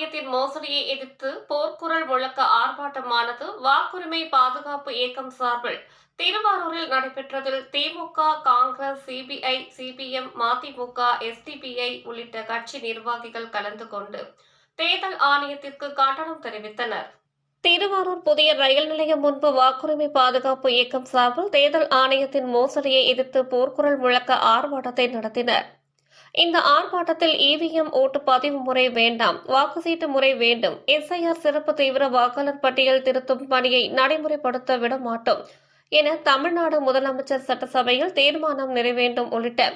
ஆணையத்தின் மோசடியை எதிர்த்து போர்க்குரல் முழக்க ஆர்ப்பாட்டமானது வாக்குரிமை பாதுகாப்பு இயக்கம் சார்பில் திருவாரூரில் நடைபெற்றதில் DMK Congress CPI CPM MDMK SDPI உள்ளிட்ட கட்சி நிர்வாகிகள் கலந்து கொண்டு தேர்தல் ஆணையத்திற்கு கண்டனம் தெரிவித்தனர். திருவாரூர் புதிய ரயில் நிலையம் முன்பு வாக்குரிமை பாதுகாப்பு இயக்கம் சார்பில் தேர்தல் ஆணையத்தின் மோசடியை எதிர்த்து போர்க்குரல் முழக்க ஆர்ப்பாட்டத்தை நடத்தினர். இந்த ஆர்ப்பாட்டத்தில் இவிஎம் ஓட்டு பதிவு முறை வேண்டாம். வாக்குச்சீட்டு முறை வேண்டும். எஸ்ஐஆர் சிறப்பு தீவிர வாக்காளர் பட்டியல் திருத்தும் பணியை நடைமுறைப்படுத்த விட மாட்டோம் என தமிழ்நாடு முதலமைச்சர் சட்டசபையில் தீர்மானம் நிறைவேண்டும் உள்ளிட்ட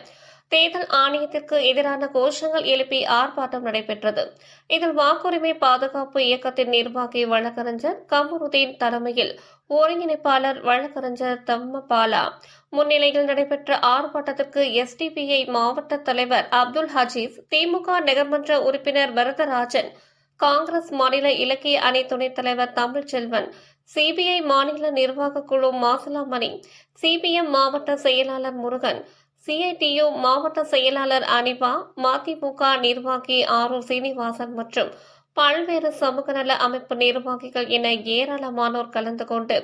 தேர்தல் ஆணையத்திற்கு எதிரான கோஷங்கள் எழுப்பி ஆர்ப்பாட்டம் நடைபெற்றது. இதில் வாக்குரிமை பாதுகாப்பு இயக்கத்தின் நிர்வாகி வழக்கறிஞர் கமருதீன் தலைமையில் ஒருங்கிணைப்பாளர் வழக்கறிஞர் தம்மபாலா. முன்னிலையில் நடைபெற்ற ஆர்ப்பாட்டத்திற்கு எஸ்டிபிஐ மாவட்ட தலைவர் அப்துல் ஹஜீஸ் திமுக நகர்மன்ற உறுப்பினர் பரதராஜன் காங்கிரஸ் மாநில இலக்கிய அணி துணைத் தலைவர் தமிழ்ச்செல்வன் சிபிஐ மாநில நிர்வாக குழு மாசிலாமணி சிபிஎம் மாவட்ட செயலாளர் முருகன் சிஐடியு மாவட்ட செயலாளர் அனிபா மதிமுக நிர்வாகி ஆர் சீனிவாசன் மற்றும் பல்வேறு சமூக நல அமைப்பு நிர்வாகிகள் என ஏராளமானோர் கலந்து கொண்டு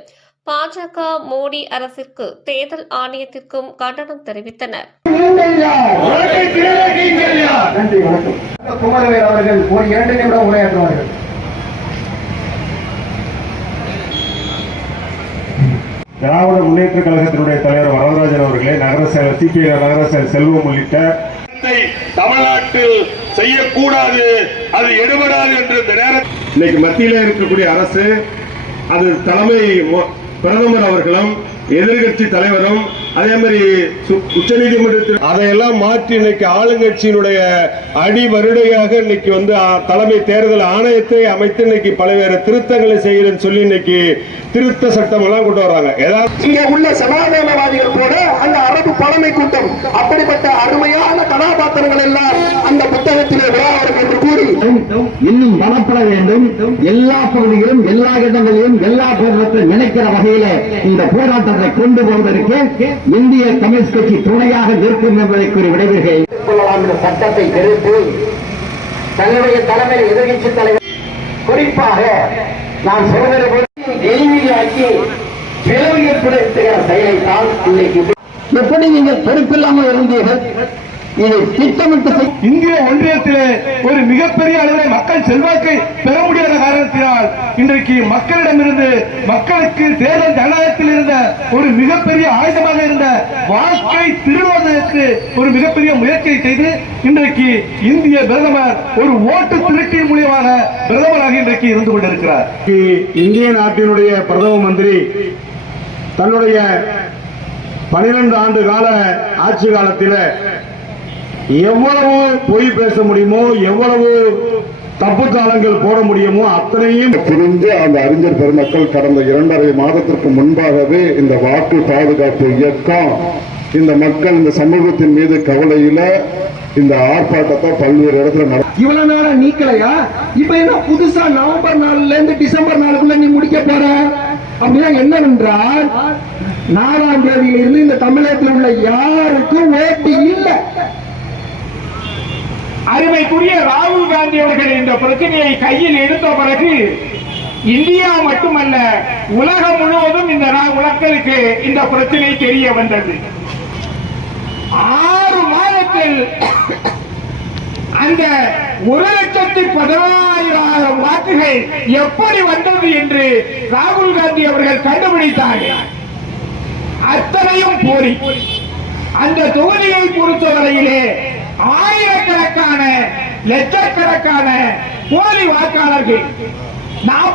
பாஜக மோடி அரசிற்கு தேர்தல் ஆணையத்திற்கும் கண்டனம் தெரிவித்தனர். குமரவேல் அவர்கள் ஒரு இரண்டு நிமிடம் உரையாற்றுவார்கள். திராவிட முன்னேற்ற கழகத்தினுடைய தலைவர் வரதராஜன் அவர்களே நகர செயலர் சிபிஐ நகர செயலர் செல்வம் உள்ளிட்ட தமிழ்நாட்டில் செய்யக்கூடாது அது எடுபடாது என்று இந்த நேரத்தில் இன்னைக்கு மத்தியில இருக்கக்கூடிய அரசு அது தலைமை பிரதமர் அவர்களும் எதிர்கட்சி தலைவரும் அதே மாதிரி சு- உச்சநீதிமன்றத்தில் அதையெல்லாம் மாற்றி இன்னைக்கு ஆளுங்கட்சியினுடைய அடி வருடையாக இன்னைக்கு வந்து தலைமை தேர்தல் ஆணையத்தை அமைத்து இன்னைக்கு பல்வேறு திருத்தங்களை செய்கிறேன்னு சொல்லி இன்னைக்கு திருத்த சட்டம் எல்லாம் கொண்டு வர்றாங்க ஏதாவது இங்கே உள்ள சமாதானவாதிகள் கூட அந்த அரபு பழமை கூட்டம் அப்படிப்பட்ட அருமையான கதாபாத்திரங்கள் எல்லாம் அந்த புத்தகத்திலே விழா இன்னும் பலப்பட வேண்டும். எல்லா பகுதிகளிலும் எல்லா இடங்களிலும் எல்லா பேர்களும் நினைக்கிற வகையில இந்த போராட்டத்தை கொண்டு போவதற்கு இந்திய கம்யூனிஸ்ட் கட்சி துணையாக நிற்கும் என்பதை கூறி என்ற சட்டத்தை எதிர்த்து தன்னுடைய தலைமையில் எதிர்கட்சி தலைவர் குறிப்பாக நான் சொல்வது போல எளிமையாக்கி பிளவு ஏற்படுத்துகிற செயலை தான் இன்னைக்கு எப்படி நீங்கள் பொறுப்பில்லாமல் இருந்தீர்கள்? இதை திட்டமிட்டு இந்திய ஒன்றியத்திலே ஒரு மிகப்பெரிய அளவில் மக்கள் செல்வாக்கை பெற முடியாத காரணத்தினால் இன்றைக்கு மக்களிடமிருந்து மக்களுக்கு தேர்தல் ஜனநாயகத்தில் இருந்த ஒரு மிகப்பெரிய ஆயுதமாக இருந்த வாக்கை திருடுவதற்கு ஒரு மிகப்பெரிய முயற்சியை செய்து இன்றைக்கு இந்திய பிரதமர் ஒரு ஓட்டு திருட்டின் மூலியமாக பிரதமராக இன்றைக்கு இருந்து கொண்டிருக்கிறார். இந்திய நாட்டினுடைய பிரதம மந்திரி தன்னுடைய பனிரெண்டு ஆண்டு கால ஆட்சி காலத்தில் எவ்வளவு பொய் பேச முடியுமோ எவ்வளவு தப்பு காலங்கள் போட முடியுமோ அத்தனையும் புரிந்து அந்த அறிஞர் பெருமக்கள் கடந்த இரண்டரை மாதத்திற்கு முன்பாகவே இந்த வாக்கு பாதுகாப்பு இயக்கம் இந்த மக்கள் இந்த சமூகத்தின் மீது கவலையில இந்த ஆர்ப்பாட்டத்தை பல்வேறு இடத்துல நட இவ்வளவு நேரம் நீக்கலையா? இப்ப என்ன புதுசா நவம்பர் நாலுல இருந்து டிசம்பர் நாளுக்குள்ள நீ முடிக்க போற? அப்படின்னா என்னவென்றால் நாலாம் தேதியில இருந்து இந்த தமிழகத்தில் உள்ள யாருக்கும் ஓட்டு இல்லை. அருமைக்குரிய ராகுல் காந்தி அவர்கள் இந்த பிரச்சனையை கையில் எடுத்த பிறகு இந்தியா மட்டுமல்ல உலகம் முழுவதும் இந்த உலகத்திற்கு இந்த பிரச்சனை தெரிய வந்தது. ஆறு மாதத்தில் அந்த ஒரு லட்சத்தி பதினாயிரம் வாக்குகள் எப்படி வந்தது என்று ராகுல் காந்தி அவர்கள் கண்டுபிடித்தார்கள் அத்தனையும் போரி அந்த தொகுதியை பொறுத்தவரையிலே ஆயிரக்கணக்கான லட்சக்கணக்கான போலி வாக்காளர்கள். நாம்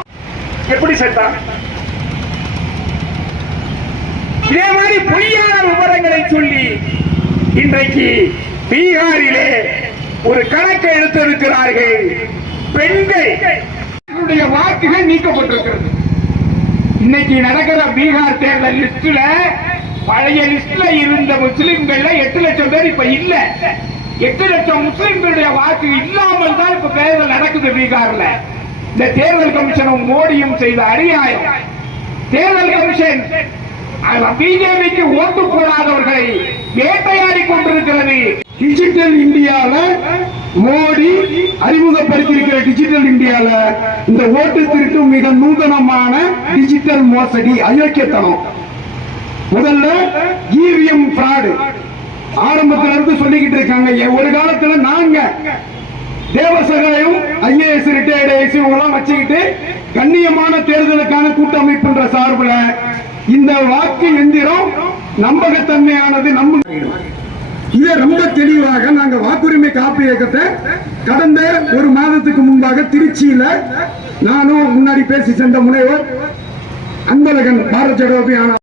எப்படி செத்தார் இதே மாதிரி பொய்யான விவரங்களை சொல்லி இன்றைக்கு பீகாரிலே ஒரு கணக்கை எடுத்திருக்கிறார்கள் பெண்கள். வாக்குகள் நீக்கப்பட்டிருக்கிறது. இன்னைக்கு நடக்கிற பீகார் தேர்தல் லிஸ்ட்ல பழைய லிஸ்ட்ல இருந்த முஸ்லிம்கள்ல எட்டு லட்சம் பேர் இப்ப இல்லை. எட்டு லட்சம் முஸ்லிம்களுடைய வாக்கு இல்லாமல் தான் இப்ப தேர்தல் நடக்குது பீகார்ல. இந்த தேர்தல் கமிஷனும் மோடியும் செய்த அநியாயம். தேர்தல் கமிஷன் பிஜேபிக்கு ஓட்டு போடாதவர்களை வேட்டையாடி கொண்டிருக்கிறது. டிஜிட்டல் இந்தியால மோடி அறிமுகப்படுத்தியிருக்கிற டிஜிட்டல் இந்தியால இந்த ஓட்டு திருட்டு மிக நூதனமான டிஜிட்டல் மோசடி அயோக்கியத்தனம். முதல்ல இவிஎம் பிராடு ஆரம்பத்துல இருந்து சொல்லிக்கிட்டு இருக்காங்க. ஒரு காலத்துல நாங்க தேவசகாயம் ஐஏஎஸ் ரிட்டையர்டு ஐசி இவங்கெல்லாம் வச்சுக்கிட்டு கண்ணியமான தேர்தலுக்கான கூட்டமைப்புன்ற சார்பில் இந்த வாக்கு எந்திரம் நம்பகத்தன்மையானது நம்ப இதை ரொம்ப தெளிவாக நாங்க வாக்குரிமை காப்பு இயக்கத்தை கடந்த ஒரு மாதத்துக்கு முன்பாக திருச்சியில நானும் முன்னாடி பேசி சென்ற முனைவர் அன்பழகன் பாரத் ஜடோபி அபியானா